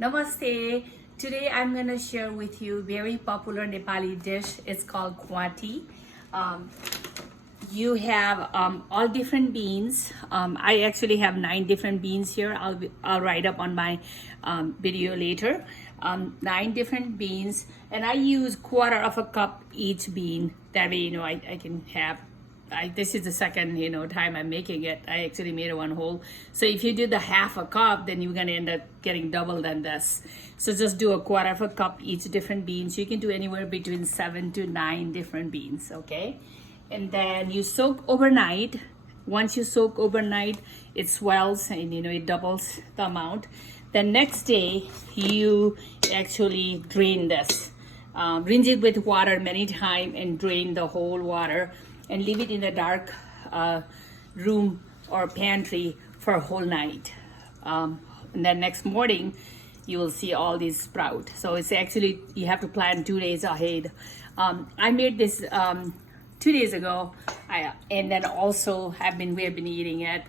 Namaste. Today I'm gonna share with you very popular Nepali dish. It's called Quati. Um, you have all different beans. I actually have 9 different beans here. I'll write up on my video later. 9 different beans, and I use 1/4 cup each bean. That way, I can have. This is the second time I'm making it. I actually made it one whole. So if you do the 1/2 cup, then you're gonna end up getting double than this. So just do 1/4 cup each different beans. You can do anywhere between 7 to 9 different beans. Okay, and then you soak overnight. Once you soak overnight, it swells and it doubles the amount. The next day you actually drain this. Rinse it with water many times and drain the whole water and leave it in a dark room or pantry for a whole night. And then next morning, you will see all these sprout. So it's actually, you have to plan 2 days ahead. I made this 2 days ago, and then also we have been eating it.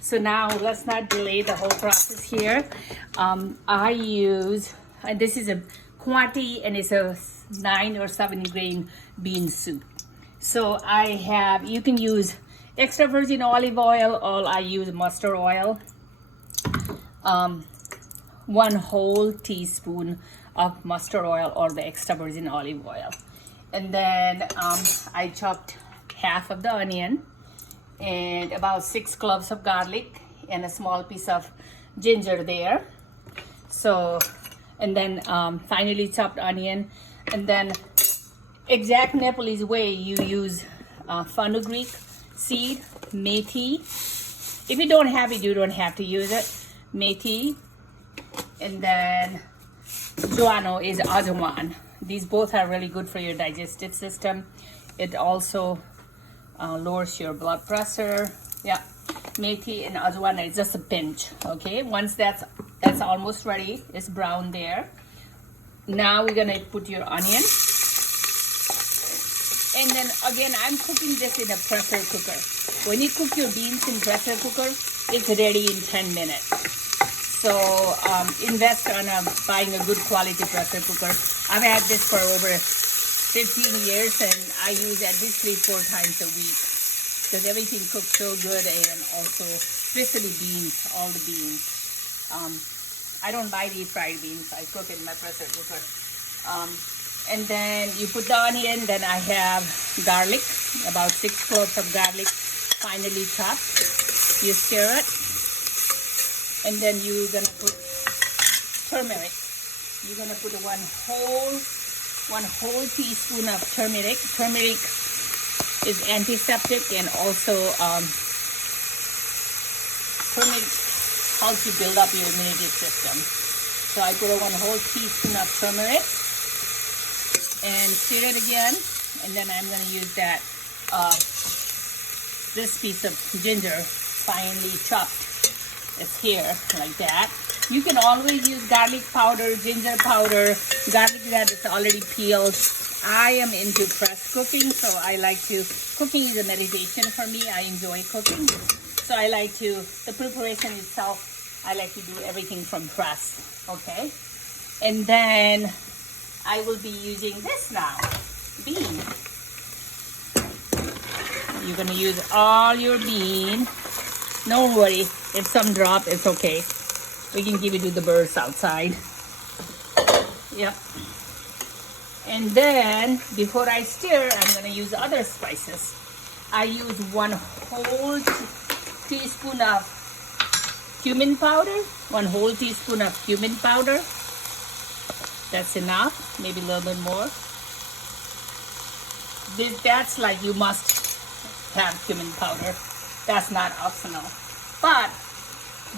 So now let's not delay the whole process here. I use, and this is a Quati, and it's a 9 or 7 grain bean soup. So you can use extra virgin olive oil, or I use mustard oil. 1 whole teaspoon of mustard oil or the extra virgin olive oil. And then I chopped half of the onion and about 6 cloves of garlic and a small piece of ginger there. So, and then finely chopped onion, and then exact Nepalese way, you use fenugreek seed, methi. If you don't have it, you don't have to use it. Methi, and then guano is ajwain. These both are really good for your digestive system. It also lowers your blood pressure. Yeah, methi and ajwain is just a pinch. Okay, once that's almost ready, it's brown there. Now we're gonna put your onion. And then again, I'm cooking this in a pressure cooker. When you cook your beans in pressure cooker, it's ready in 10 minutes. So invest on buying a good quality pressure cooker. I've had this for over 15 years, and I use at least 3-4 times a week because everything cooks so good, and also especially beans, all the beans. I don't buy these fried beans. I cook in my pressure cooker. And then you put the onion. Then I have garlic, about 6 cloves of garlic, finely chopped. You stir it, and then you're gonna put turmeric. You're gonna put one whole teaspoon of turmeric. Turmeric is antiseptic, and also turmeric helps you build up your immunity system. So I put one whole teaspoon of turmeric and stir it again, and then I'm going to use that this piece of ginger, finely chopped. It's here like that. You can always use garlic powder, ginger powder, garlic that is already peeled. I am into fresh cooking, so cooking is a meditation for me. I enjoy cooking, so the preparation itself, I like to do everything from fresh. Okay, and then I will be using this now, bean. You're gonna use all your bean. Don't worry, if some drop, it's okay. We can give it to the birds outside. Yep. And then, before I stir, I'm gonna use other spices. I use 1 whole teaspoon of cumin powder, 1 whole teaspoon of cumin powder. That's enough, maybe a little bit more. That's like, you must have cumin powder. That's not optional. But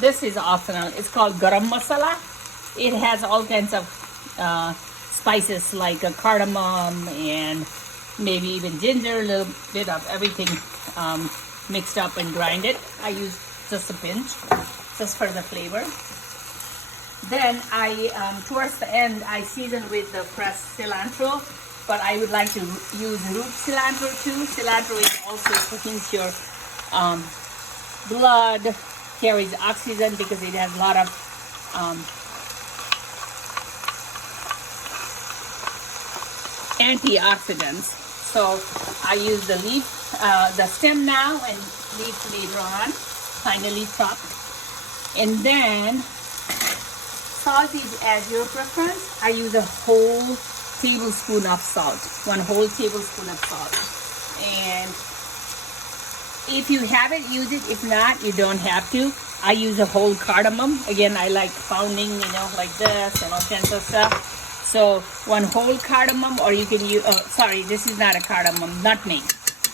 this is optional. It's called garam masala. It has all kinds of spices like cardamom and maybe even ginger, a little bit of everything mixed up and grind it. I use just a pinch, just for the flavor. Then towards the end, I season with the fresh cilantro, but I would like to use root cilantro too. Cilantro is also cooking your blood, carries oxygen because it has a lot of antioxidants. So I use the leaf, the stem now, and leaf later on, finally chopped. And then salt is as your preference. I use a whole tablespoon of salt, 1 whole tablespoon of salt. And if you have it, use it. If not, you don't have to. I use a whole cardamom. Again, I like pounding, you know, like this and all kinds of stuff. So 1 whole cardamom, or you can use, sorry, this is not a cardamom, nutmeg.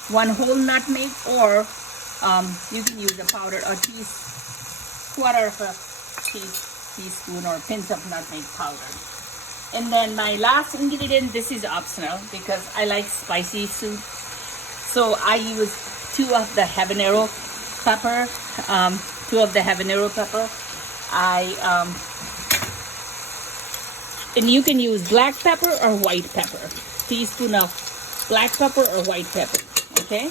1 whole nutmeg, or you can use a powder, a quarter of a teaspoon or pinch of nutmeg powder. And then my last ingredient, this is optional because I like spicy soup. So I use 2 of the habanero pepper, and you can use black pepper or white pepper. Teaspoon of black pepper or white pepper, okay?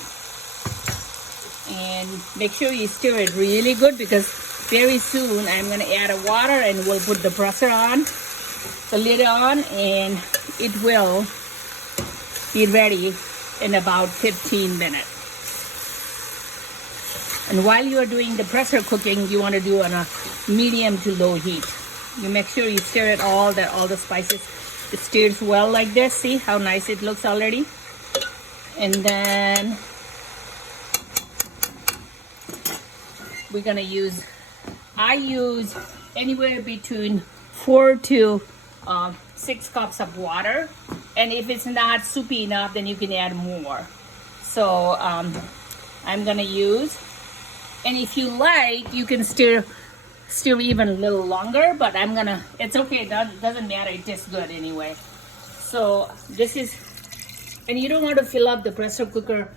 And make sure you stir it really good because very soon I'm gonna add a water and we'll put the pressure on, the lid on, and it will be ready in about 15 minutes. And while you are doing the pressure cooking, you want to do on a medium to low heat. You make sure you stir it all the spices. It stirs well like this. See how nice it looks already? And then we're gonna use, I use anywhere between 4 to 6 cups of water. And if it's not soupy enough, then you can add more. So I'm gonna use, and if you like, you can stir even a little longer, but I'm gonna, it's okay, it doesn't matter, it tastes good anyway. So this is, and you don't want to fill up the pressure cooker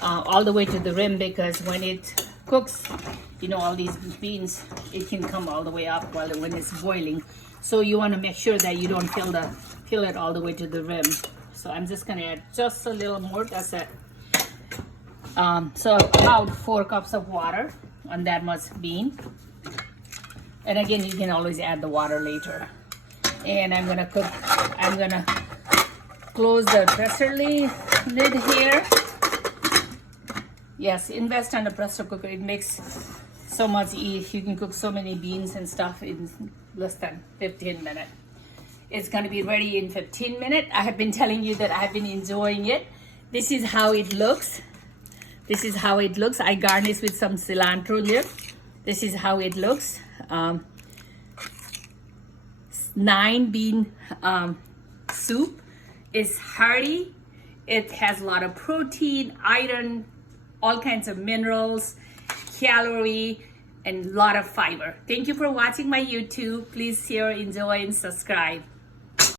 all the way to the rim, because when it cooks, you know, all these beans, it can come all the way up when it's boiling. So you want to make sure that you don't fill it all the way to the rim. So I'm just gonna add just a little more, that's it. So about 4 cups of water on that much bean. And again, you can always add the water later. And I'm gonna close the pressure lid here. Yes, invest on the pressure cooker. It makes so much easy. You can cook so many beans and stuff in less than 15 minutes. It's gonna be ready in 15 minutes. I have been telling you that I've been enjoying it. This is how it looks. This is how it looks. I garnish with some cilantro leaf. This is how it looks. 9 bean soup is hearty. It has a lot of protein, iron, all kinds of minerals, calorie, and a lot of fiber. Thank you for watching my YouTube. Please share, enjoy, and subscribe.